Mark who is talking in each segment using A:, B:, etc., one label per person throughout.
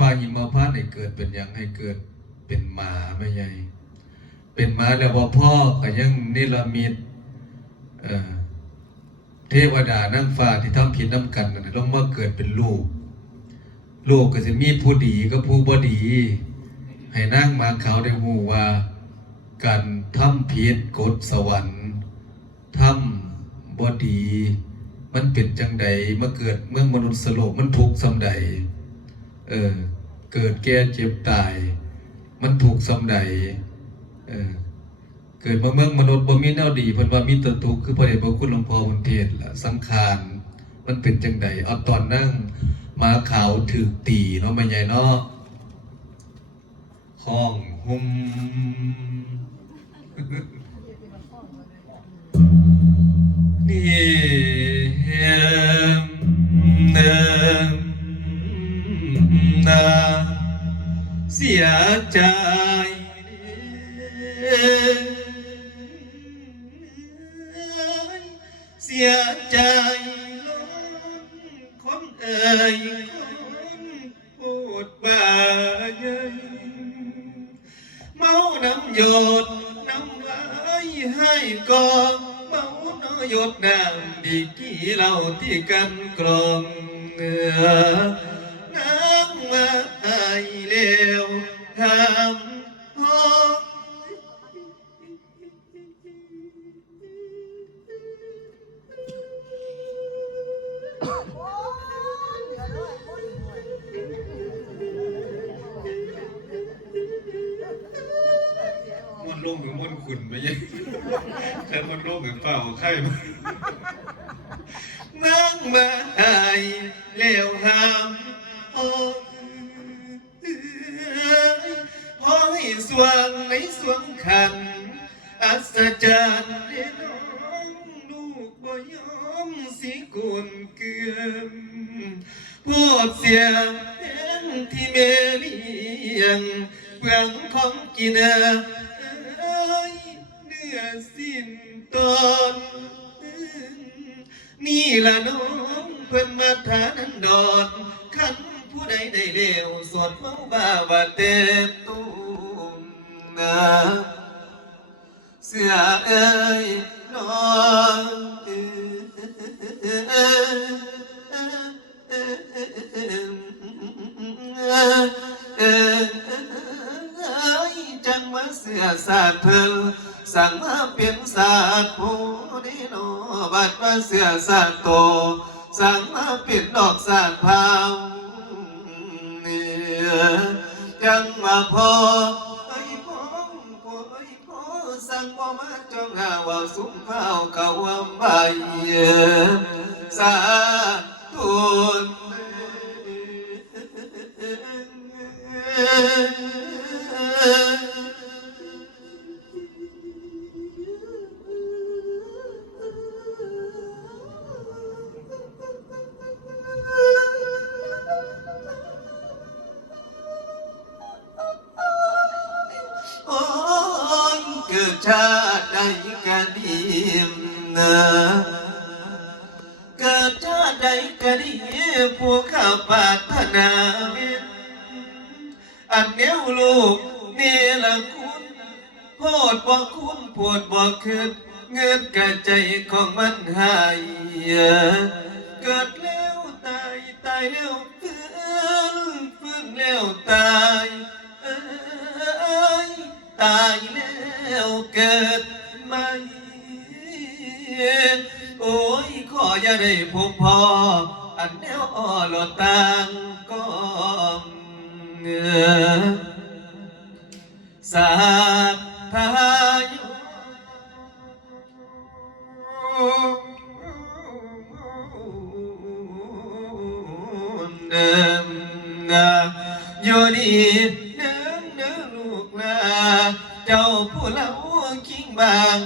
A: ป่าหิมพานต์ให้เกิดเป็นอย่างให้เกิดเป็นหมาไม่ใหญ่เป็นหมาแล้วบ่พ่อก็ยังนิรมิตเทวดานั่งฟ้าที่ทำผิดน้ำกันนั่นลงมาเกิดเป็นลูก ลูกก็จะมีผู้ดีกับผู้บ่ดี ให้นั่งมาเขาได้หูว่าการทำผิดกฎสวรรค์ทำบ่ดี มันเป็นจังใดมาเกิดเมืองมนุษย์สโลกมันทุกข์สำใด เออเกิดแก่เจ็บตาย มันถูกข์สำใดเออเกิดมาเมืองมนุษย์บ่มีแนวดีเพิ่นว่ามีแตทุกข์คือพระเดชพระคุณหลวงพ่อบุญเทศล่ะสำคัญมันเป็นจังใดเอาตอนนั่งมาขาวถือตีเนาะแม่ใหญ่เนาะห้องหุมนี่เดิมนาเสียใจเสียใจล้นคนเอ่ยคนพูดบ่าใหญ่เมาน้ำหยดน้ำไหลให้กองเมาน้อยหยดน้ำดีกี่เหล่าที่กันกรองเงือ ไข่มานั่งมาไอเลี้ยวหามโอ้พอให้สว่างในสวงขันอัศจรรย์เด้น้องลูกบ่ยอมสิกุนเกือมพูดเสียงเพลงที่เมเลียงเปลืองของกินเอ้ยเนื้อสิ้น ตอนนี่ละน้องเพิ่นมาทานันดอนขันผู้ใดได้เลวสวดเมาบ้าว่าเต็มตุ้มนาเสือเอ้ยนอนจังมาเสือสาดเพิ่น สั่งมาเป็นศาสตร์ผู้นี้โนบัดมาเสือสาดโต สั่งมาเป็นดอกสาดพาวเนี่ยจังมาพอไอ้พ้องพอไอ้พ้อสั่งบ่มาจงหาว่าสุมเฝ้าเขาว่าใบสา ละคุณโพดบ่คุณโพดบ่คืนเงินกะใจของมันหายเกิดแล้วตายตายแล้วฟื้นฟื้นแล้วตายเอ้ยตายแล้วเกิดใหม่โอ้ยขออย่าได้พบพออันแนวอ่อหลอดต่างก็เงือ สาธายุเดิมนาอยู่ดีเดิมเนื้อลูกลาเจ้าผู้เล่าคิงบาง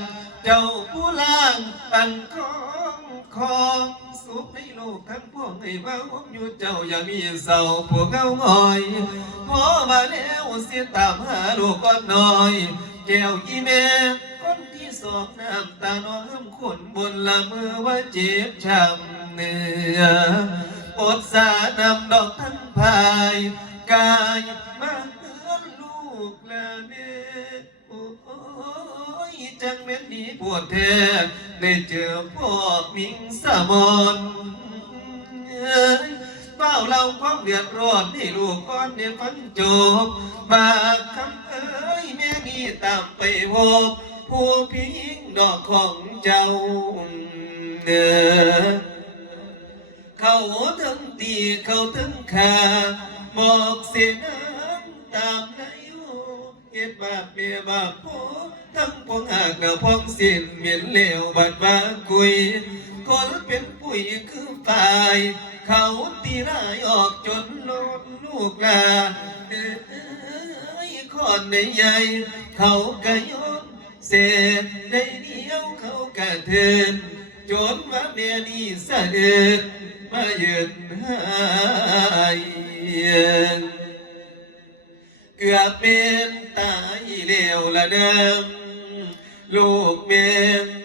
A: เจ้าผู้ล่างปันของของสุขในโลกทั้งพวกให้เบาอยู่เจ้าอย่ามีเศร้าพวกเงาหงอยพอมาแล้ว สียตามหาลูกก้อนน้อย แก้วอีเมคนที่สองน้ำตาน้องขนบนละมือว่าเจ็บช้ำเนื้ออดสานำดอกทั้งพาย กายมาเฮือนลูกและแม่โอ้ยจังแม่นนี้ปวดแท้ได้เจอพ่อมิงสมอน เอ้ยเฝ้าเราความเดือดร้อนให้ลูกก่อนได้ฟังจบบากคำเอ้ยแม่นี่ตามไปพบผู้พิงดอกของเจ้าเนอเขาถึงตีเขาถึงขาบอกเสียน้ำตามนายโยเฮ็ดบาปเมียบาปพ่อทั้งพวงหากกับพวงสิ้นเหม็นเหลวบาดบากุยคนเป็นปุ๋ยคือฝ่าย เขาตีลายออกจนโลดลูกลาเอ้ยคอนในใหญ่เขากะยอมเศษในเดียวเขากะเทินจนว่าเมียนี่สะเสด็จมาเยือนหายเกือบเป็นตายเร็วละเดิมลูกเมีย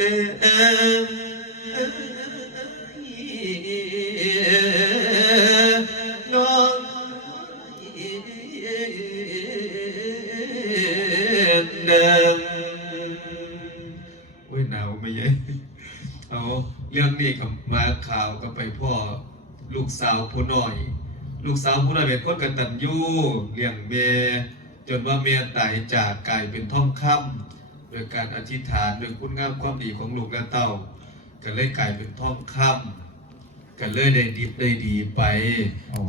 A: โอ้ยหนาวไม่ใหญ่เอาเรื่องนี้กับมาข่าวก็ไปพ่อลูกสาวผู้น้อย ลูกสาวผู้น้อยเป็นคนกตัญญูเลี้ยงเมจนว่าเมียตายจากกลายเป็นท่องค่ำ โดยการอธิษฐานโดยคุณงามความดีของลูกและเต้าก็เลยกลายเป็นท่องค่ำก็เลยได้ดิบได้ดีไป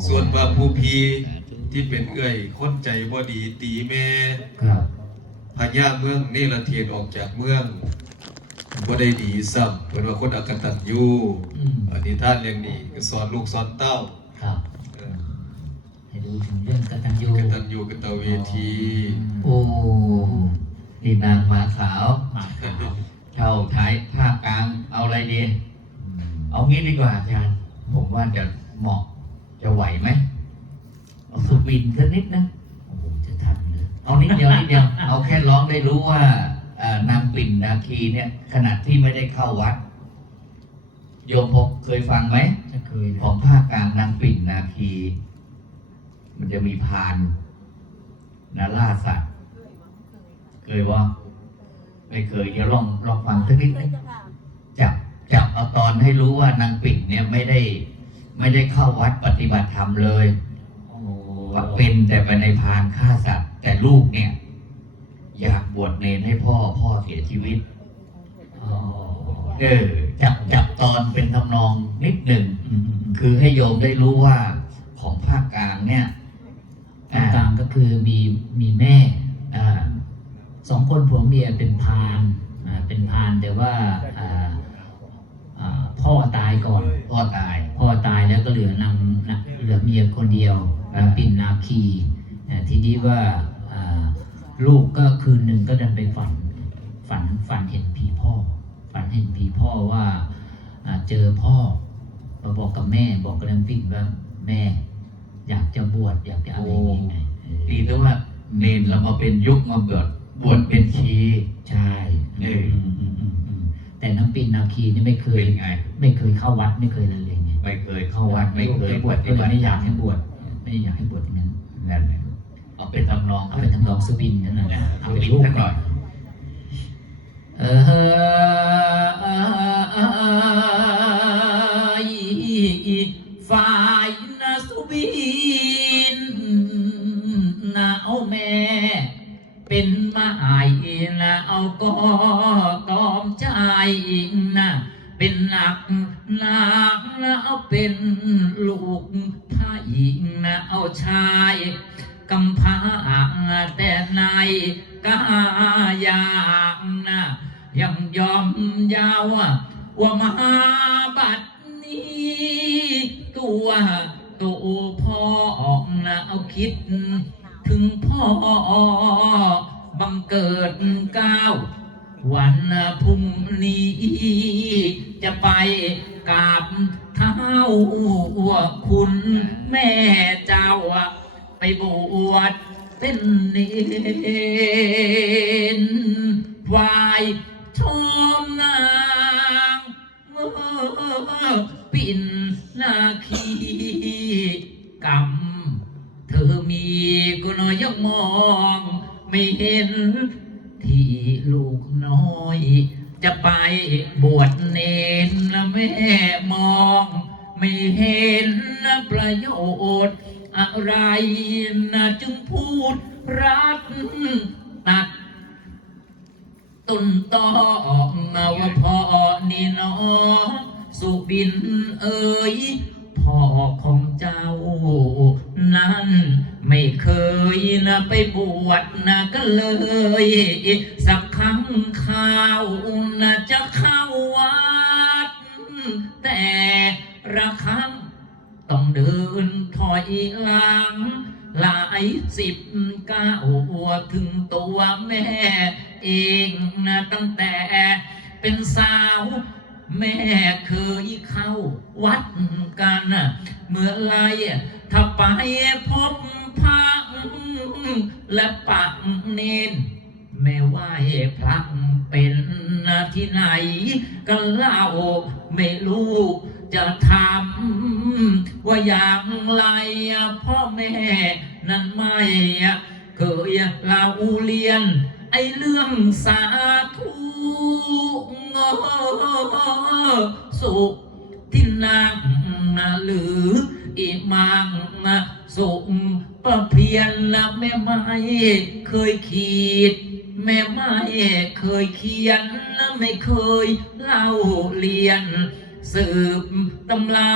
A: ส่วนว่าผู้พีที่เป็นเอื้อยคนใจบ่ดีตีแม่
B: ครับ
A: พญาเมืองเนรเทียนออกจากเมืองบ่ได้ดีซ้ำเป็นว่าคนอกตัญญู
B: อืม
A: อันนี้ท่านเรื่องนี้ก็สอนลูกสอนเต้า
B: ครับ
A: เออ
B: ให้ดูถึงเรื่องกตัญญู
A: กตัญญูกตเวที
B: โอ้ นี่นางหมาขาว
C: มาขาว
B: เท่าท้ายภาคกลางเอาอะไรดี เอางี้ดีกว่าอาจารย์ ผมว่าจะเหมาะจะไหวไหมเอาสุบินสักนิดนะโอ้โหจะทันเลยเอานิดเดียวนิดเดียว เอาแค่ร้องได้รู้ว่าเอ่อนางปิ่นนาคีเนี่ย ขนาดที่ไม่ได้เข้าวัด โยมพกเคยฟังไหม
C: จะเคย
B: ของภาคกลางนางปิ่นนาคี มันจะมีพานนาล่าสัตว์ เคยว่า ไม่เคย เดี๋ยวลองลองฟังสักนิดนึงจับจับเอาตอนให้รู้ว่านางปิ่นเนี่ยไม่ได้ ไม่ได้เข้าวัดปฏิบัติธรรมเลย
C: โอ้
B: ว่าเป็นแต่ไปในพานฆ่าสัตว์ แต่ลูกเนี่ย อยากบวชเนรให้พ่อพ่อเสียชีวิต
C: อ๋อ
B: เออจับจับตอนเป็นทำนองนิดหนึ่ง
C: อืมอืมอืม
B: คือให้โยมได้รู้ว่าของภาคกลางเนี่ย
C: ภาคกลางก็คือมีมีแม่
B: อ่า
C: สองคนผัวเมียเป็นพานเป็นพานแต่ว่าพ่อตายก่อน
B: พ่อตาย
C: พ่อตายแล้วก็เหลือนางเหลือเมียคนเดียวปิ่นนาคีทีนี้ว่าลูกก็คืนหนึ่งก็ดันไปฝันฝันฝันเห็นผีพ่อ ฝันเห็นผีพ่อว่าเจอพ่อมาบอกกับแม่บอกกับนางปิ่นว่าแม่ อยากจะบวชอยากจะอะไรอย่างเงี้ย
B: ดีแต่ว่าเนนเรามาเป็นยุคมาเบวช บวชเป็นชี
C: ใช่
B: เอ
C: อื
B: อ
C: มอืมอืมอืมแต่น้ำปิ่นนาคีนี่ไม่เคย
B: เป็นไง
C: ไม่เคยเข้าวัดไม่เคยอะไรเลยไง
B: ไม่เคยเข้าวัดไม่เคย
C: บวชก็เลยไม่อยากให้บวชไม่อยากให้บวชอย่างนั้น
B: นั่นแหละเอาเป็นทำนอง
C: เอาไปทำนองสุบินนั่นแหละ
B: นะ
C: เอา
B: เอา
C: ไป
B: ปิด
C: ลูก
B: สักหน่อย
C: เออฝ่ายนาาอายนะเอาก็ตอมใจนะเป็นหนักหนักนะเอาเป็นลูกพระหญิงนะเอาชายกำพร้าแต่ในกายางนะยังยอมยาวว่ามาบัดนี้ตัวตัวพ่อนะเอาคิดถึงพ่อ บังเกิดเก้า วันพรุ่งนี้ จะไปกราบเท้าคุณแม่เจ้า ไปบวชเป็นเนนวายชมนางเมื่อปิ่นนาคีกรรมเธอมีก็น้อยยังมอม เห็น ที่ลูกน้อย จะไปบวชเนนนะแม่มอง ไม่เห็นประโยชน์ อะไรนะจึงพูดรัดตัดต้นตอว่าพ่อนี่เนอสุบินเอ๋ย พ่อของเจ้า นั้นไม่เคยนะไปบวชนะก็เลย สักครั้งข่าวนะจะเข้าวัด แต่ละครั้งต้องเดินถอยหลังหลายสิบก้าวถึงตัวแม่ เองนะตั้งแต่เป็นสาว แม่เคยเข้าวัดกันเมื่อไรถ้าไปพบพระและปักเนนแม่ไหว้พระเป็นที่ไหน ก็เล่าไม่รู้จะทำว่าอย่างไรพ่อแม่นั้นไม่เคยเราเรียน ไอเรื่องสาธุ สุขที่นางหรืออีมังสุประเพียรและแม่ไม่เคยขีด แม่ไม่เคยเขียนและไม่เคยเล่าเรียน สืบตำรา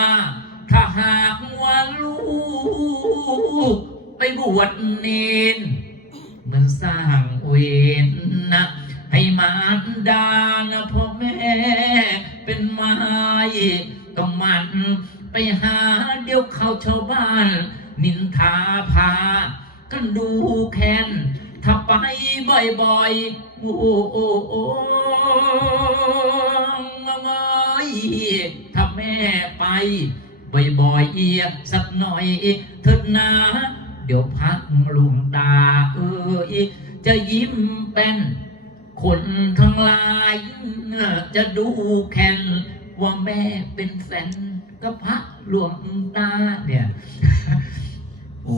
C: ถ้าหากว่าลูกไปบวชเนน มันสร้างเวรารดานะพ่อแม่ เป็นไม้ก็มัน ไปหาเดี๋ยวเขาชาวบ้าน นินทาพา กันดูแค้นถ้าไปบ่อยๆ โอ้โอ้โอ้ถ้าแม่ไปบ่อยๆเอียสักหน่อยเถิดนะเดี๋ยวพักหลุงตาเอ้ยจะยิ้มเป็น คนทั้งหลายจะดูแข่งว่าแม่เป็นแฟนกับพระหลวงตาเนี่ย
B: โอ้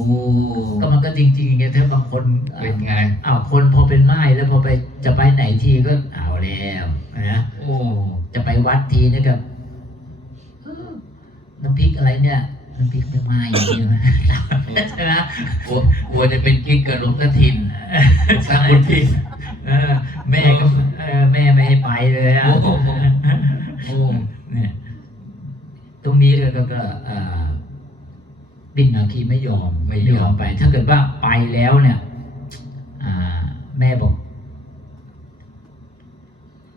C: ก็มันก็จริงๆอย่างเงี้ยถ้าบางคน
B: เป็นไง
C: อ้าวคนพอเป็นไม้แล้วพอไปจะไปไหนทีก็เอาแล้วนะ
B: โอ้
C: จะไปวัดทีนี่ก็เออน้ำพริกอะไรเนี่ยน้ำพริกไม่ไหม้อย่างนี้นะใช่ไหม
B: กลัวกลัวจะเป็นกิ๊กกับหลวงตาทินหลวงตาบุญทิน
C: เออแม่ก็เออแม่ไม่ให้ไปเลยอะ
B: โอ้โหโอ้
C: เนี่ยตรงนี้เลยก็ก็เอ่อปิ่นนาคีไม่ยอมไม่ยอมไป ถ้าเกิดว่าไปแล้วเนี่ยอ่าแม่บอก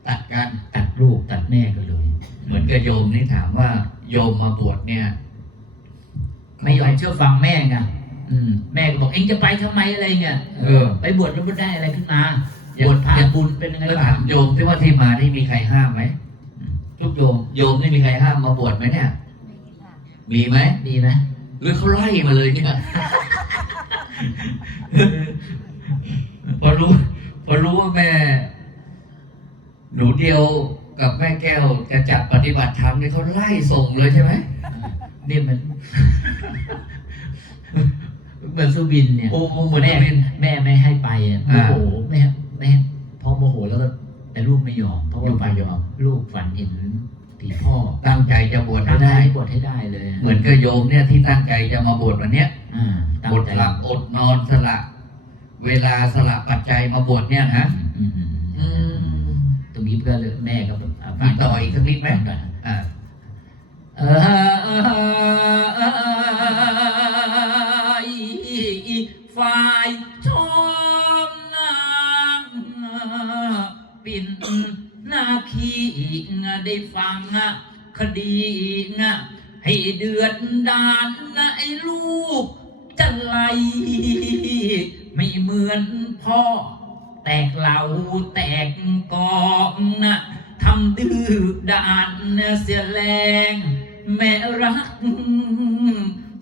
B: ตัดกัน
C: ตัดลูกตัดแม่กันเลย
B: เหมือนกับโยมนี่ถามว่า โยมมาบวชเนี่ย
C: ไม่ยอมเชื่อฟังแม่ไงอืมแม่ก็บอกเอ็งจะไปทำไมอะไรเงี้ย
B: เออ
C: ไปบวชแล้วมันได้อะไรขึ้นมา
B: อย่า
C: บวชพระ
B: อย่า
C: บุญเป็นยังไง
B: แล้ว
C: บ้า
B: ถางมโยมที่ว่าที่มาที่มีใครห้ามไหมทุกโยมโยมนี่มีใครห้ามมาบวชไหมเนี่ย มีไหม
C: ดีไหม
B: หรือเขาไล่มาเลยเนี่ยพอรู้พอรู้ว่าแม่ หนูเดียวกับแม่แก้วจะจัดปฏิบัติธรรมนี่เขาไล่ส่งเลยใช่ไหม
C: เนี่ยมันเหมือนสุบินเนี่ย
B: โอ้โหเหมือน
C: แม่
B: เป็น
C: แม่ไม่ให้ไปอะโม
B: อ่า
C: โหแม่ แม่พอโมโหแล้วก็แต่ลูกไม่ยอมเพราะว่าไปยอม ลูกฝันเห็นผีพ่อ
B: ตั้งใจจะบวช
C: ตั้
B: ให้
C: งใจ
B: ได้
C: บวชให้ได้เลย
B: เหมือนกับโยมเนี่ยที่ตั้งใจจะมาบวชวันเนี้ย
C: อ่าตั้ง
B: อด
C: ใจ
B: หลับอดนอนสละ เวลาสละปัจจัยมาบวชเนี่ยนะ
C: อืมอืมอืมตรงนี้ก็เลยแม่ก็แบบะ
B: มีต่ออีกสักนิดไหม
C: ต่อ
B: อ่า
C: เออฝ่า นาคีได้ฟังคดีให้เดือดดานไอ้ลูกจะไลไม่เหมือนพ่อ แตกเหล่าแตกกองนะทำดื้อดานเสียแรง แม่รัก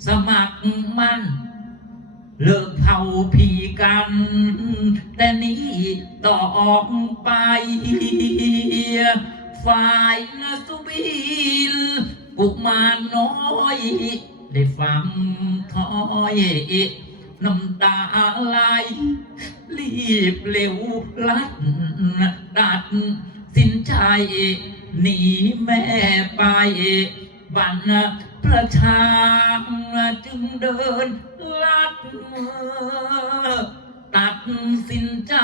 C: สมัครมั่น เลิกเผาผีกัน แต่นี้ต่อออกไปฝ่ายนสุบินกุมารน้อย ได้ฟังถ้อยน้ำตาไหลรีบเร็วลัดดัด สินใจหนีแม่ไปบัน ประชาจึงเดินลัดมือตัดสินใจ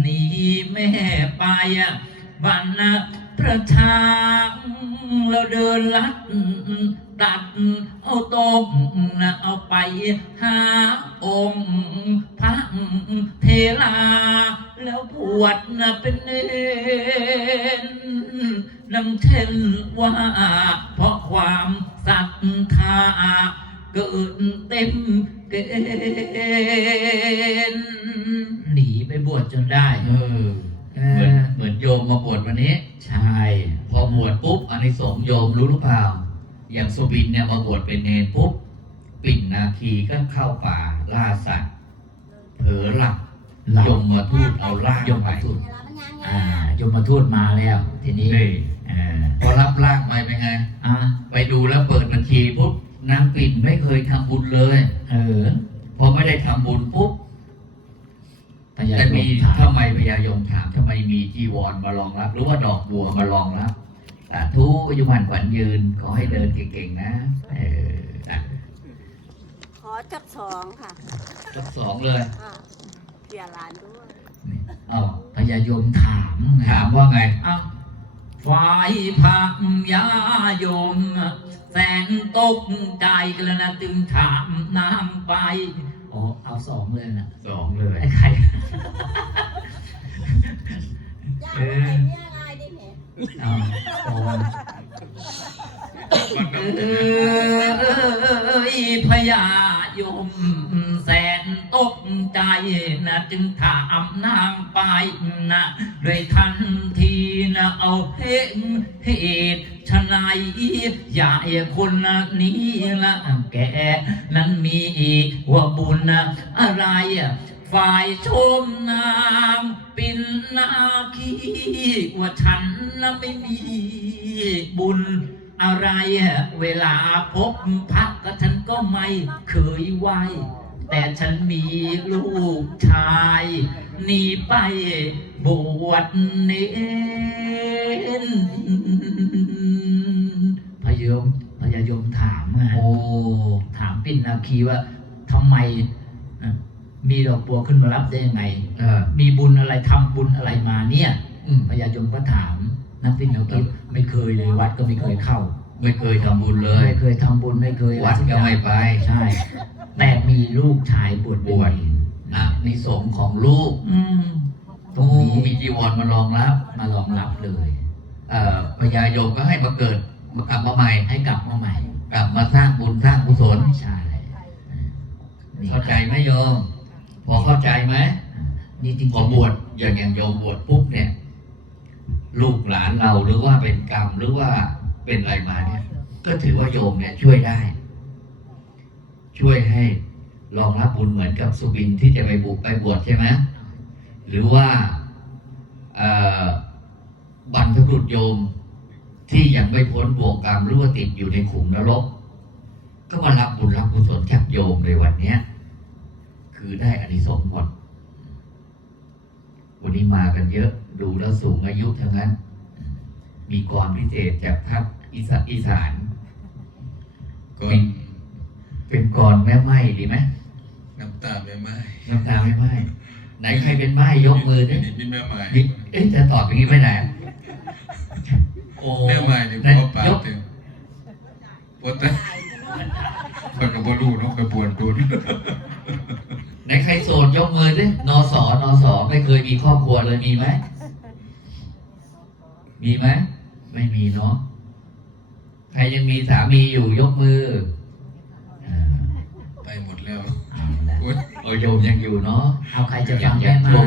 C: หนีแม่ไปบ้าน ประชางเราเดินลัดตัดเอาตมนะเอาไปหาองค์พระเทลา แล้วบวชนะเป็นเนนนังเช่นว่าเพราะความศรัทธาเกิดเต็มเกณฑ์หนีไปบวชจนได้
B: เออ
C: เอ
B: เหมือน
C: อ
B: เหมือนโยมมาบวชวันนี้
C: ใช่
B: พอบวชปุ๊บอันนี้สงส์โยมรู้หรือเปล่า อย่างสุบินเนี่ยมาบวชเป็นเนรปุ๊บ ปิ่นนาคีก็เข้าป่าล่าสัตว์ เผลอหลับ
C: หลับ
B: ยมมาทูตเอาล่าง
C: ยม
B: ไป
C: มาทูตอ่ายมมาทูตมาแล้ว ทีนี้
B: นี่
C: อ่า
B: พอรับล่างไปเป็นไง
C: อ่า
B: ไปดูแล้วเปิดบัญชีปุ๊บนางปิ่นไม่เคยทำบุญเลย
C: เออ
B: พอไม่ได้ทำบุญปุ๊บ
C: พญา
B: แต่
C: ย
B: มี
C: มถาม
B: ทำไมพญายมถามทำไมมีจีวรมารองรับ หรือว่าดอกบัวมารองรับสาธุอายุมันขวัญยืนขอให้เดินเก่งๆนะเอออะ
D: ขอจับสองค่ะ
B: สักสองเลย
D: อ่าเพียร้านด้วย
B: อ้าว
C: พญายมถามไง
B: ถามว่าไง
C: อ้าวฝ่ายพระยายม แสนตกใจกันแล้วนะจึงถามนางไป อ๋อเอาสองเลยนะ
B: สองเลย
C: ไอ้ใคร
D: ย่าไม่ให้เนี่ยอะไรดิเหน
C: เอาสองเอ้ยพญายมแสนตกใจนะจึงถามนางไปนะด้วยทันทีนะเอาเหตุเหตุชะ ไหน อย่าไอ้คนนี้ละแกนั้นมีว่าบุญอะไรฝ่ายชมนางปินนาคีว่าฉันนะไม่มีบุญอะไรเวลาพบพระก็ฉันก็ไม่เคยไหวแต่ฉันมีลูกชายหนีไปบวชเนน ยมพยายมถามอะ
B: โอ้
C: ถามปิ่นนาคีว่าทำไมอะมีดอกบัวขึ้นมารับได้ยังไง
B: เออ
C: มีบุญอะไรทำบุญอะไรมาเนี่ย
B: อืม
C: พญายมก็ถามนักปิ่นนาคีไม่เคยเลยวัดก็ไม่เคยเข้า
B: ไม่เคยทำบุญเลย
C: ไม่เคยทำบุญไม่เคยอะไร
B: วัด
C: สั
B: ก็
C: อย่าง
B: ไม่ไป
C: ใช่ แต่มีลูกชายบวช
B: บวชอะนี่สงส์ของลูก
C: อืมตร
B: โอ้
C: งนี้
B: มีจีวรมารองรับ
C: มารองรับเลย
B: เอ่อพญายมก็ให้มาเกิดมา กลับมาใหม่
C: ให้กลับมาใหม่
B: กลับมาสร้างบุญสร้างกุศล
C: ใช่นี่
B: เข้าใจไหมโยมพอเข้าใจไหม
C: นี่จริง
B: พอบวชอย่างอย่างโยมบวชปุ๊บเนี่ย ลูกหลานเราหรือว่าเป็นกรรมหรือว่าเป็นอะไรมาเนี่ย ก็ถือว่าโยมเนี่ยช่วยได้ ช่วยให้รองรับบุญเหมือนกับสุบินที่จะไปบุกไปบวชใช่ไหมหรือว่าเอ่อบรรพบุรุษโยม ที่ยังไม่พ้นบ่วงกรรมหรือว่าติดอยู่ในขุมนรก ก็มารับบุญรับกุศลจากโยมในวันเนี้ย คือได้อานิสงส์หมด วันนี้มากันเยอะดูแล้วสูงอายุทั้งนั้น มีความพิเศษจากภาคอีสานอีสาน
A: ก่อน
B: เป็นกรแม่ไม้ดีไหม
A: น้ำตาไม่ไหม้
B: น้ำตาไม่ไม้ไหนใครเป็นไม้ยกมือดิ
A: นี่พี่แม่ไม้
B: นี่เอ๊ะจะตอบอย่างนี้ไม่ได้ โอ้
A: แม่ไม้นี่
B: ไหน
A: พ่อปาก
B: ยก
A: เต็มพ่อแต่คนกับบรู้เนาะกระบวนดุล
B: ไหนใครโสดยกมือดินอสอนอสอไม่เคยมีครอบครัวเลยมีไหม มีไหม ไม่มีเนาะ ใครยังมีสามีอยู่ยกมืออ่
A: อ๊ย
B: โอโยมยังอยู่เนาะ
C: เอาใครจะฟังแม่ไม้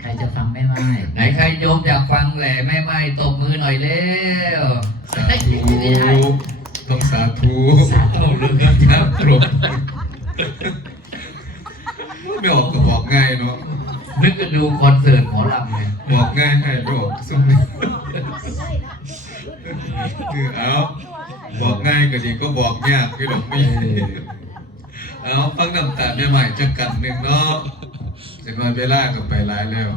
C: ใครจะฟังแม่ไม้
B: ไหนใครโยมอยากฟังแหล่แม่ไม้ตบมือหน่อยเร็ว
A: สาธุต้องสาธุ
B: สาธุเรื่อง
A: ครับตรงไม่ออกก็บอกง่ายเนาะ
B: นึกจะดูคอนเสิร์ตหมอลำเลย
A: บอกง่ายให้ไม่ออกซุ่มเลยคือเอาบอกง่ายก็ดีก็บอกยากก็หรอกมี เอาฟังน้ำตาแม่ใหม่จะกันหนึ่งเนาะจะมาเวลากับไปหลายแล้ว